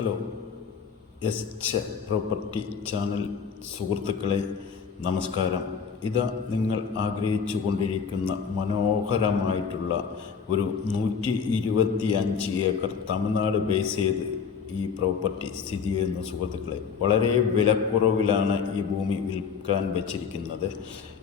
Hello. S H property channel സുഹൃത്തുക്കളെ നമസ്കാരം. ഇതാ നിങ്ങൾ ആഗ്രഹിച്ചു കൊണ്ടിരിക്കുന്ന മനോഹരമായിട്ടുള്ള ഒരു നൂറ്റി ഇരുപത്തി അഞ്ച് ഏക്കർ തമിഴ്നാട് ബേസ് ചെയ്ത് ഈ പ്രോപ്പർട്ടി സ്ഥിതി ചെയ്യുന്ന സുഹൃത്തുക്കളെ വളരെ വിലക്കുറവിലാണ് ഈ ഭൂമി വിൽക്കാൻ വെച്ചിരിക്കുന്നത്.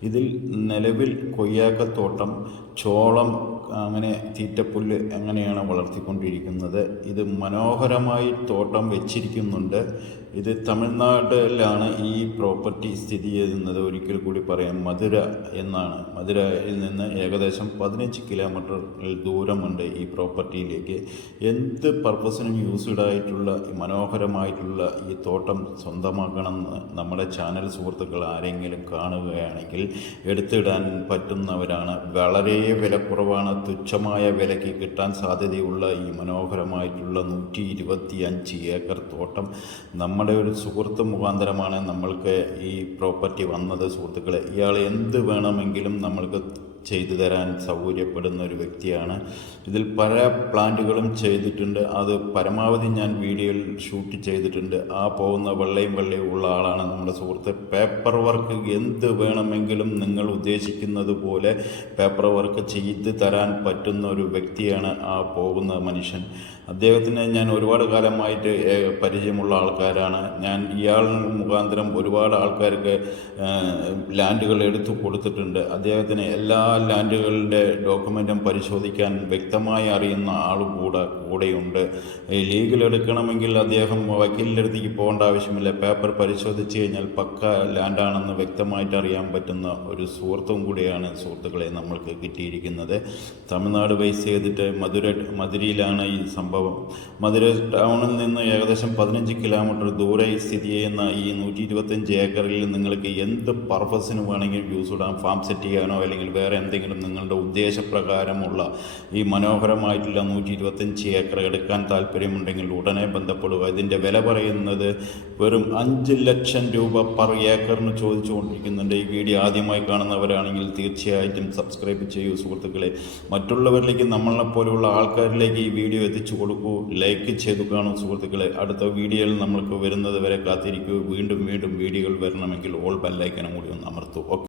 ഇതിൽ നിലവിൽ കൊയ്യാക്കത്തോട്ടം ചോളം അങ്ങനെ തീറ്റപ്പുല്ല് അങ്ങനെയാണ് വളർത്തിക്കൊണ്ടിരിക്കുന്നത്? ഇത് മനോഹരമായി തോട്ടം വെച്ചിരിക്കുന്നുണ്ട്. ഇത് തമിഴ്നാട്ടിലാണ് ഈ പ്രോപ്പർട്ടി സ്ഥിതി ചെയ്യുന്നത്. ഒരിക്കൽ കൂടി പറയാം മധുര എന്നാണ്. മധുരയിൽ നിന്ന് ഏകദേശം പതിനഞ്ച് കിലോമീറ്റർ ദൂരമുണ്ട് ഈ പ്രോപ്പർട്ടിയിലേക്ക്. എന്ത് പർപ്പസിനും യൂസ്ഡ് ആയിട്ടുള്ള മനോഹരമായിട്ടുള്ള ഈ തോട്ടം സ്വന്തമാക്കണമെന്ന് നമ്മുടെ ചാനൽ സുഹൃത്തുക്കൾ ആരെങ്കിലും കാണുകയാണെങ്കിൽ എടുത്തിടാൻ പറ്റുന്നവരാണ്. വളരെ വിലക്കുറവാണ് തുച്ഛമായ വിലയ്ക്ക് കിട്ടാൻ സാധ്യതയുള്ള ഈ മനോഹരമായിട്ടുള്ള നൂറ്റി ഇരുപത്തി അഞ്ച് ഏക്കർ തോട്ടം നമ്മുടെ ഒരു സുഹൃത്ത് മുഖാന്തരമാണ് നമ്മൾക്ക് ഈ പ്രോപ്പർട്ടി വന്നത്. സുഹൃത്തുക്കളെ ഇയാൾ എന്ത് വേണമെങ്കിലും നമ്മൾക്ക് ചെയ്തു തരാൻ സൗകര്യപ്പെടുന്ന ഒരു വ്യക്തിയാണ്. ഇതിൽ പല പ്ലാന്റുകളും ചെയ്തിട്ടുണ്ട്. അത് പരമാവധി ഞാൻ വീഡിയോയിൽ ഷൂട്ട് ചെയ്തിട്ടുണ്ട്. ആ പോകുന്ന വെള്ളയും വെള്ളയും ഉള്ള ആളാണ് നമ്മുടെ സുഹൃത്ത്. പേപ്പർ വർക്ക് എന്ത് വേണമെങ്കിലും നിങ്ങൾ ഉദ്ദേശിക്കുന്നത് പോലെ പേപ്പർ വർക്ക് ചെയ്ത് തരാൻ പറ്റുന്ന ഒരു വ്യക്തിയാണ് ആ പോകുന്ന മനുഷ്യൻ. അദ്ദേഹത്തിന് ഞാൻ ഒരുപാട് കാലമായിട്ട് പരിചയമുള്ള ആൾക്കാരാണ്. ഞാൻ ഇയാൾ മുഖാന്തരം ഒരുപാട് ആൾക്കാർക്ക് ലാൻഡുകൾ എടുത്തു കൊടുത്തിട്ടുണ്ട്. അദ്ദേഹത്തിന് എല്ലാ ലാൻഡുകളുടെ ഡോക്യുമെന്റും പരിശോധിക്കാൻ വ്യക്തമായി അറിയുന്ന ആൾ കൂടെ കൂടെയുണ്ട്. ലീഗൽ എടുക്കണമെങ്കിൽ അദ്ദേഹം വക്കീലിന്റെ അടുത്തേക്ക് പോകേണ്ട ആവശ്യമില്ല. പേപ്പർ പരിശോധിച്ച് കഴിഞ്ഞാൽ പക്ക ലാൻഡാണെന്ന് വ്യക്തമായിട്ട് അറിയാൻ പറ്റുന്ന ഒരു സുഹൃത്തും കൂടിയാണ് സുഹൃത്തുക്കളെ നമ്മൾക്ക് കിട്ടിയിരിക്കുന്നത്. തമിഴ്നാട് ബേസ് ചെയ്തിട്ട് മധുര മധുരയിലാണ് ഈ സംഭവം. മധുര ടൗണിൽ നിന്ന് ഏകദേശം പതിനഞ്ച് കിലോമീറ്റർ ദൂരെ സ്ഥിതി ചെയ്യുന്ന ഈ നൂറ്റി ഇരുപത്തഞ്ച് ഏക്കറിൽ നിങ്ങൾക്ക് എന്ത് പർപ്പസിന് വേണമെങ്കിലും യൂസ് ഇടാം ഫാം സെറ്റ് ചെയ്യാനോ അല്ലെങ്കിൽ വേറെ എന്തെങ്കിലും നിങ്ങളുടെ ഉദ്ദേശപ്രകാരമുള്ള ഈ മനോഹരമായിട്ടുള്ള നൂറ്റി ഇരുപത്തഞ്ച് ഏക്കർ എടുക്കാൻ താല്പര്യമുണ്ടെങ്കിൽ ഉടനെ ബന്ധപ്പെടുക. ഇതിന്റെ വില പറയുന്നത് വെറും അഞ്ച് ലക്ഷം രൂപ പെർ ഏക്കറിന് ചോദിച്ചുകൊണ്ടിരിക്കുന്നുണ്ട് ഈ വീഡിയോ ആദ്യമായി കാണുന്നവരാണെങ്കിൽ തീർച്ചയായിട്ടും സബ്സ്ക്രൈബ് ചെയ്യൂ സുഹൃത്തുക്കളെ. മറ്റുള്ളവരിലേക്ക് നമ്മളെ പോലെയുള്ള ആൾക്കാരിലേക്ക് ഈ വീഡിയോ എത്തിച്ചു കൊടുക്കൂ. ലൈക്ക് ചെയ്തു കാണൂ സുഹൃത്തുക്കളെ. അടുത്ത വീഡിയോയിൽ നമ്മൾക്ക് വരുന്നത് വരെ കാത്തിരിക്കൂ. വീണ്ടും വീണ്ടും വീഡിയോകൾ വരണമെങ്കിൽ ഓൾ ബെല്ലൈക്കനും കൂടി ഒന്ന് അമർത്തു. ഓക്കെ.